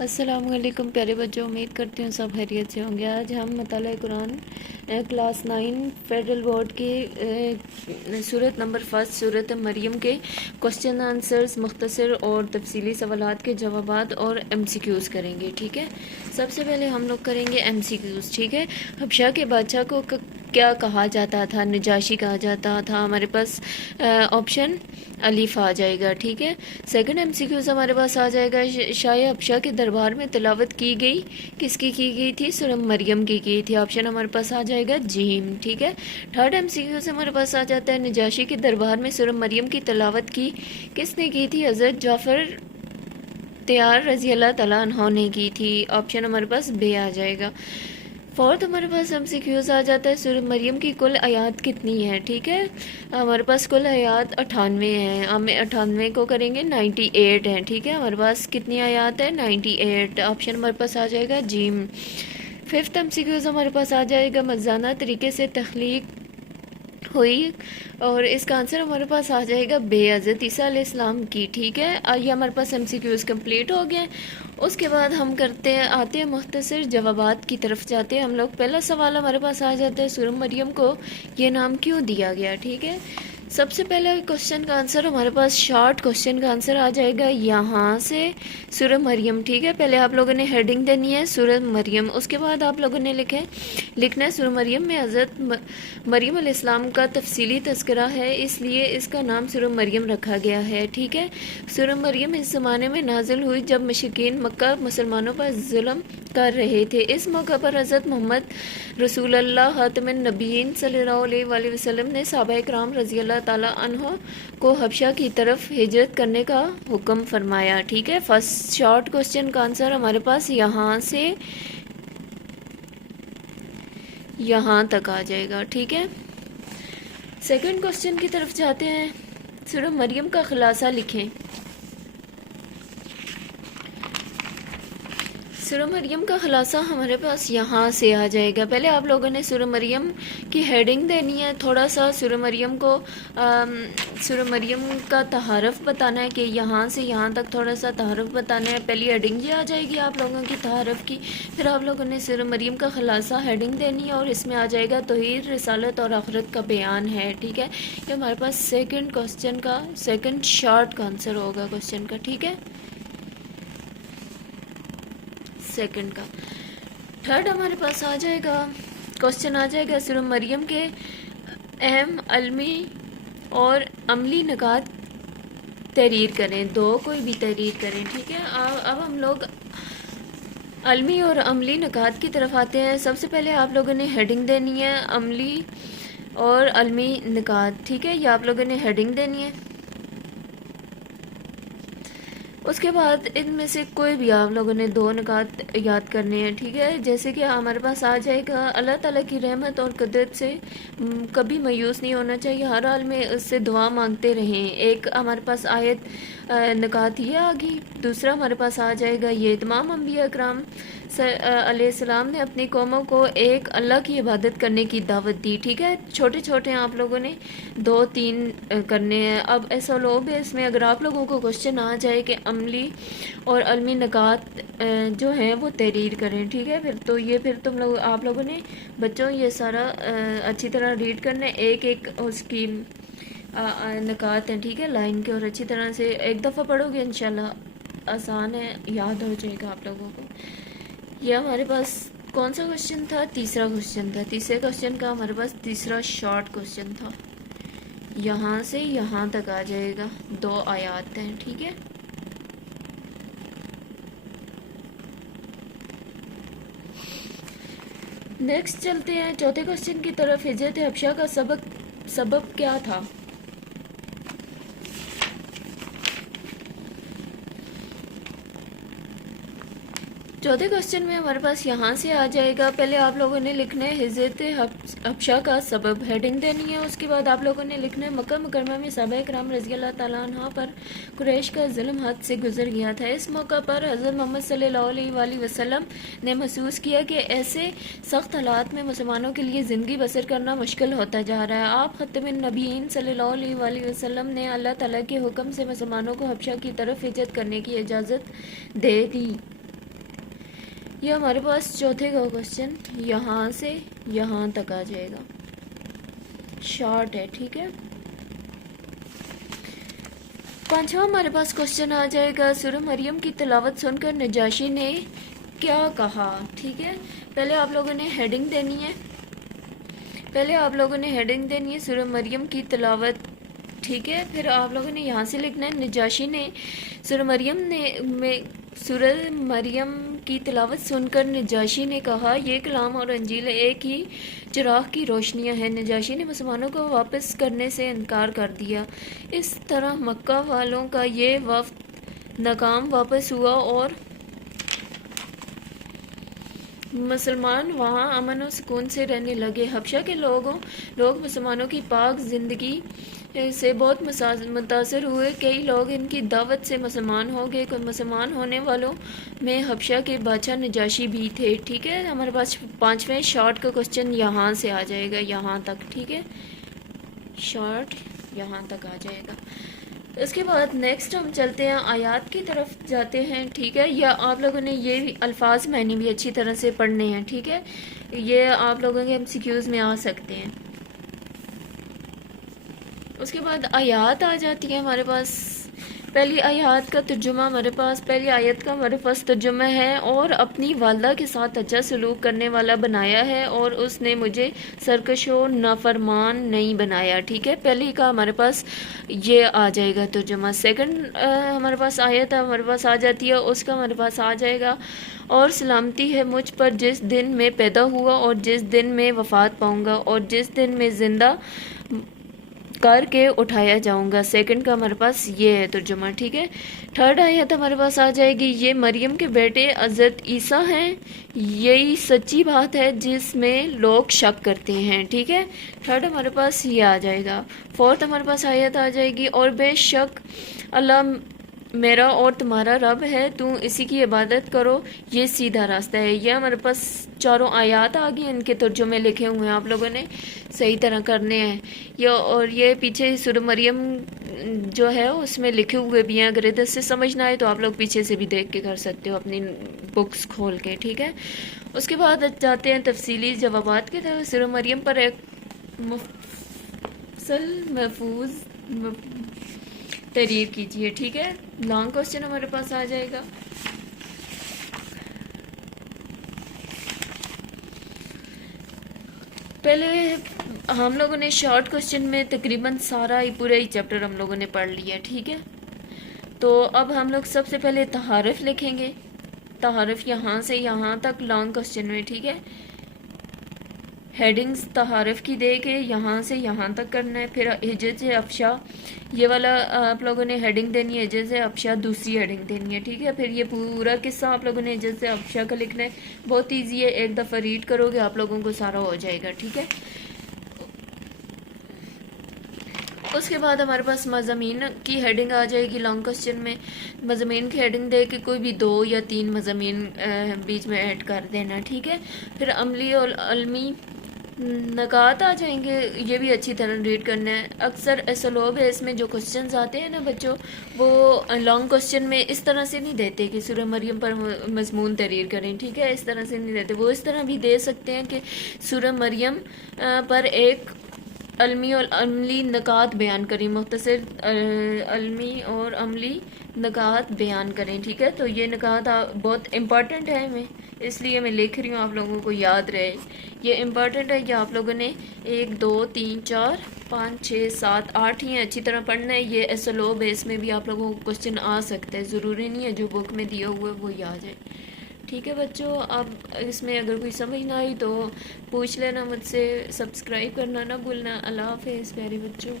السلام علیکم پیارے بچوں، امید کرتی ہوں سب خیریت سے ہوں گے۔ آج ہم مطالعہ قرآن کلاس 9 فیڈرل بورڈ کی صورت نمبر 1 صورت مریم کے کوسچن آنسرز، مختصر اور تفصیلی سوالات کے جوابات اور ایم سی کیوز کریں گے، ٹھیک ہے۔ سب سے پہلے ہم لوگ کریں گے ایم سی کیوز، ٹھیک ہے۔ حبشہ کے بادشاہ کو کیا کہا جاتا تھا؟ نجاشی کہا جاتا تھا۔ ہمارے پاس آپشن الف آ جائے گا، ٹھیک ہے۔ سیکنڈ ایم سی کیوز ہمارے پاس آ جائے گا، شاہ حبشہ کے دربار میں تلاوت کی گئی کس کی گئی تھی؟ سورہ مریم کی تھی۔ آپشن ہمارے پاس آ جائے گا جیم، ٹھیک ہے۔ تھرڈ ایم سی کیوز ہمارے پاس آ جاتا ہے، نجاشی کے دربار میں سورہ مریم کی تلاوت کی کس نے کی تھی؟ حضرت جعفر تیار رضی اللہ تعالیٰ عنہ نے کی تھی۔ آپشن ہمارے پاس بے آ جائے گا۔ فورتھ ہمارے پاس ایم سی کیوز آ جاتا ہے، سورہ مریم کی کل آیات کتنی ہے؟ ٹھیک ہے، ہمارے پاس کل آیات 98 ہیں، ہم 98 کو کریں گے 98 ہیں، ٹھیک ہے۔ ہمارے پاس کتنی آیات ہے؟ 98۔ آپشن ہمارے پاس آ جائے گا جیم۔ ففتھ ایم سی کیوز ہمارے پاس آ جائے گا، مزانہ طریقے سے تخلیق ہوئی، اور اس کا آنسر ہمارے پاس آ جائے گا بے، حضرت عیسیٰ علیہ السلام کی، ٹھیک ہے۔ یہ ہمارے پاس ایم سی کیوز کمپلیٹ ہو گئے۔ اس کے بعد ہم آتے ہیں مختصر جوابات کی طرف جاتے ہیں ہم لوگ۔ پہلا سوال ہمارے پاس آ جاتا ہے، سورہ مریم کو یہ نام کیوں دیا گیا؟ ٹھیک ہے، سب سے پہلے کوشچن کا آنسر ہمارے پاس شارٹ کوشچن کا آنسر آ جائے گا یہاں سے سورہ مریم، ٹھیک ہے۔ پہلے آپ لوگوں نے ہیڈنگ دینی ہے سورہ مریم، اس کے بعد آپ لوگوں نے لکھنا ہے سورہ مریم میں حضرت مریم علیہ السلام کا تفصیلی تذکرہ ہے، اس لیے اس کا نام سورہ مریم رکھا گیا ہے، ٹھیک ہے۔ سورہ مریم اس زمانے میں نازل ہوئی جب مشرکین مکہ مسلمانوں پر ظلم کر رہے تھے۔ اس موقع پر حضرت محمد رسول اللہ خاتم النبیین صلی اللہ علیہ وآلہ وسلم نے صحابہ کرام رضی اللہ تعالیٰ عنہ کو حبشہ کی طرف ہجرت کرنے کا حکم فرمایا، ٹھیک ہے۔ فرسٹ شارٹ کوسچن کا آنسر ہمارے پاس یہاں سے یہاں تک آ جائے گا، ٹھیک ہے۔ سیکنڈ کوسچن کی طرف جاتے ہیں، سورہ مریم کا خلاصہ لکھیں۔ سورہ مریم کا خلاصہ ہمارے پاس یہاں سے آ جائے گا۔ پہلے آپ لوگوں نے سورہ مریم کی ہیڈنگ دینی ہے، تھوڑا سا سورہ مریم کا تعارف بتانا ہے کہ یہاں سے یہاں تک تھوڑا سا تعارف بتانا ہے۔ پہلی ہیڈنگ یہ آ جائے گی آپ لوگوں کی تعارف کی، پھر آپ لوگوں نے سورہ مریم کا خلاصہ ہیڈنگ دینی ہے، اور اس میں آ جائے گا توحید، رسالت اور آخرت کا بیان ہے، ٹھیک ہے۔ یہ ہمارے پاس سیکنڈ کوسچن کا سیکنڈ شارٹ کا آنسر ہوگا کوسچن کا، ٹھیک ہے، سیکنڈ کا۔ تھرڈ ہمارے پاس آ جائے گا، کوسچن آ جائے گا سورہ مریم کے اہم علمی اور عملی نکات تحریر کریں، دو کوئی بھی تحریر کریں، ٹھیک ہے۔ اب ہم لوگ علمی اور عملی نکات کی طرف آتے ہیں۔ سب سے پہلے آپ لوگوں نے ہیڈنگ دینی ہے عملی اور علمی نکات، ٹھیک ہے، یہ آپ لوگوں نے ہیڈنگ دینی ہے۔ اس کے بعد ان میں سے کوئی بھی آپ لوگوں نے دو نکات یاد کرنے ہیں، ٹھیک ہے۔ جیسے کہ ہمارے پاس آ جائے گا، اللہ تعالیٰ کی رحمت اور قدرت سے کبھی مایوس نہیں ہونا چاہیے، ہر حال میں اس سے دعا مانگتے رہیں۔ ایک ہمارے پاس آیت نکات یہ آ گئی۔ دوسرا ہمارے پاس آ جائے گا یہ تمام انبیاء اکرام علیہ السلام نے اپنی قوموں کو ایک اللہ کی عبادت کرنے کی دعوت دی، ٹھیک ہے۔ چھوٹے چھوٹے آپ لوگوں نے 2-3 کرنے ہیں۔ اب ایسا لوگ ہے اس میں اگر آپ لوگوں کو کوشچن آ جائے کہ عملی اور علمی نکات جو ہیں وہ تحریر کریں، ٹھیک ہے، پھر آپ لوگوں نے بچوں یہ سارا اچھی طرح ریڈ کرنا ہے، ایک ایک اس کی نکات ہیں، ٹھیک ہے، لائن کے، اور اچھی طرح سے ایک دفعہ پڑھو گے انشاءاللہ آسان ہے، یاد ہو جائے گا آپ لوگوں کو۔ یہ ہمارے پاس کون سا کوشچن تھا؟ تیسرا کوشچن تھا۔ تیسرے کوشچن کا ہمارے پاس تیسرا شارٹ کوشچن تھا، یہاں سے یہاں تک آ جائے گا، 2 آیات ہیں، ٹھیک ہے۔ نیکسٹ چلتے ہیں چوتھے کوشچن کی طرف، ہجرت حبشہ کا سبب کیا تھا؟ چوتھے کوشچن میں ہمارے پاس یہاں سے آ جائے گا، پہلے آپ لوگوں نے لکھنا ہے ہجرت حبشہ کا سبب، ہیڈنگ دینی ہے۔ اس کے بعد آپ لوگوں نے لکھنا ہے مکہ مکرمہ میں صحابہ کرام رضی اللہ تعالیٰ عنہ پر قریش کا ظلم حد سے گزر گیا تھا۔ اس موقع پر حضرت محمد صلی اللہ علیہ وآلہ وسلم نے محسوس کیا کہ ایسے سخت حالات میں مسلمانوں کے لیے زندگی بسر کرنا مشکل ہوتا جا رہا ہے۔ آپ خاتم النبیین صلی اللہ علیہ وآلہ وسلم نے اللہ تعالیٰ کے حکم سے مسلمانوں کو حبشہ کی طرف ہجرت کرنے کی اجازت دے دی۔ یہ ہمارے پاس چوتھے کا کوشچن یہاں سے یہاں تک آ جائے گا، شارٹ ہے، ٹھیک ہے۔ پانچواں ہمارے پاس کوشچن آ جائے گا سورہ مریم کی تلاوت سن کر نجاشی نے کیا کہا، ٹھیک ہے۔ پہلے آپ لوگوں نے ہیڈنگ دینی ہے سورہ مریم کی تلاوت، ٹھیک ہے۔ پھر آپ لوگوں نے یہاں سے لکھنا ہے نجاشی نے سورہ مریم کی تلاوت سن کر نجاشی نے کہا، یہ کلام اور انجیل ایک ہی چراغ کی روشنیاں ہیں۔ نجاشی نے مسلمانوں کو واپس کرنے سے انکار کر دیا۔ اس طرح مکہ والوں کا یہ وفد ناکام واپس ہوا اور مسلمان وہاں امن و سکون سے رہنے لگے۔ حبشہ کے لوگ مسلمانوں کی پاک زندگی سے بہت متاثر ہوئے۔ کئی لوگ ان کی دعوت سے مسلمان ہو گئے۔ مسلمان ہونے والوں میں حبشہ کے بادشاہ نجاشی بھی تھے، ٹھیک ہے۔ ہمارے پاس پانچویں شارٹ کا کوشچن یہاں سے آ جائے گا، یہاں تک، ٹھیک ہے، شارٹ یہاں تک آ جائے گا۔ اس کے بعد نیکسٹ ہم چلتے ہیں آیات کی طرف جاتے ہیں، ٹھیک ہے۔ یا آپ لوگوں نے یہ الفاظ معنی بھی اچھی طرح سے پڑھنے ہیں، ٹھیک ہے، یہ آپ لوگوں کے MCQs میں آ سکتے ہیں۔ اس کے بعد آیات آ جاتی ہے ہمارے پاس۔ پہلی آیات کا ترجمہ پہلی آیت کا ہمارے پاس ترجمہ ہے، اور اپنی والدہ کے ساتھ اچھا سلوک کرنے والا بنایا ہے اور اس نے مجھے سرکش و نافرمان نہیں بنایا، ٹھیک ہے۔ پہلی کا ہمارے پاس یہ آ جائے گا ترجمہ۔ سیکنڈ ہمارے پاس آیت ہمارے پاس آ جاتی ہے، اس کا ہمارے پاس آ جائے گا، اور سلامتی ہے مجھ پر جس دن میں پیدا ہوا اور جس دن میں وفات پاؤں گا اور جس دن میں زندہ کر کے اٹھایا جاؤں گا۔ سیکنڈ کا ہمارے پاس یہ ہے ترجمہ، ٹھیک ہے۔ تھرڈ آیت ہمارے پاس آ جائے گی، یہ مریم کے بیٹے حضرت عیسیٰ ہیں، یہی سچی بات ہے جس میں لوگ شک کرتے ہیں، ٹھیک ہے۔ تھرڈ ہمارے پاس یہ آ جائے گا۔ فورتھ ہمارے پاس آیت آ جائے گی، اور بے شک اللہ میرا اور تمہارا رب ہے، تم اسی کی عبادت کرو، یہ سیدھا راستہ ہے۔ یہ ہمارے پاس چاروں آیات آ گئی، ان کے ترجمے لکھے ہوئے ہیں، آپ لوگوں نے صحیح طرح کرنے ہیں۔ اور یہ پیچھے سورہ مریم جو ہے اس میں لکھے ہوئے بھی ہیں، اگر ادھر سے سمجھنا ہے تو آپ لوگ پیچھے سے بھی دیکھ کے کر سکتے ہو اپنی بکس کھول کے، ٹھیک ہے۔ اس کے بعد جاتے ہیں تفصیلی جوابات کی طرف۔ سورہ مریم پر ایک مفصل محفوظ تحریر کیجیے، ٹھیک ہے۔ لانگ کوسچن ہمارے پاس آ جائے گا۔ پہلے ہم لوگوں نے شارٹ کوسچن میں تقریباً سارا ہی پورا ہی چیپٹر ہم لوگوں نے پڑھ لیا، ٹھیک ہے۔ تو اب ہم لوگ سب سے پہلے تعارف لکھیں گے، تعارف یہاں سے یہاں تک لانگ کوسچن میں، ٹھیک ہے۔ ہیڈنگز تعارف کی دے کے یہاں سے یہاں تک کرنا ہے۔ پھر حجت افشا، یہ والا آپ لوگوں نے ہیڈنگ دینی ہے، حجت افشا دوسری ہیڈنگ دینی ہے، ٹھیک ہے۔ پھر یہ پورا قصہ آپ لوگوں نے حجت افشا کا لکھنا ہے، بہت ایزی ہے، ایک دفعہ ریڈ کرو گے آپ لوگوں کو سارا ہو جائے گا، ٹھیک ہے۔ اس کے بعد ہمارے پاس مضامین کی ہیڈنگ آ جائے گی لانگ کوسچن میں۔ مضامین کی ہیڈنگ دے کے کوئی بھی 2 یا 3 مضامین بیچ میں ایڈ کر دینا، ٹھیک ہے۔ پھر عملی اور علمی نکات آ جائیں گے، یہ بھی اچھی طرح ریڈ کرنا ہے۔ اکثر اسلوب ہے اس میں جو کوسچنز آتے ہیں نا بچوں، وہ لانگ کوسچن میں اس طرح سے نہیں دیتے کہ سورہ مریم پر مضمون تحریر کریں، ٹھیک ہے، اس طرح سے نہیں دیتے۔ وہ اس طرح بھی دے سکتے ہیں کہ سورہ مریم پر ایک علمی اور عملی نکات بیان کریں، مختصر علمی اور عملی نکات بیان کریں، ٹھیک ہے۔ تو یہ نکات بہت امپورٹنٹ ہے ہمیں، اس لیے میں لکھ رہی ہوں آپ لوگوں کو یاد رہے۔ یہ امپورٹنٹ ہے کہ آپ لوگوں نے 1 2 3 4 5 6 7 8 ہی اچھی طرح پڑھنا ہے۔ یہ اسلوب ہے، اس میں بھی آپ لوگوں کو کوسچن آ سکتے ہیں، ضروری نہیں ہے جو بک میں دیا ہوا ہے وہی آ جائے، ٹھیک ہے بچوں۔ اب اس میں اگر کوئی سمجھ نہ آئی تو پوچھ لینا مجھ سے، سبسکرائب کرنا نہ بھولنا۔ اللہ حافظ پیارے بچوں۔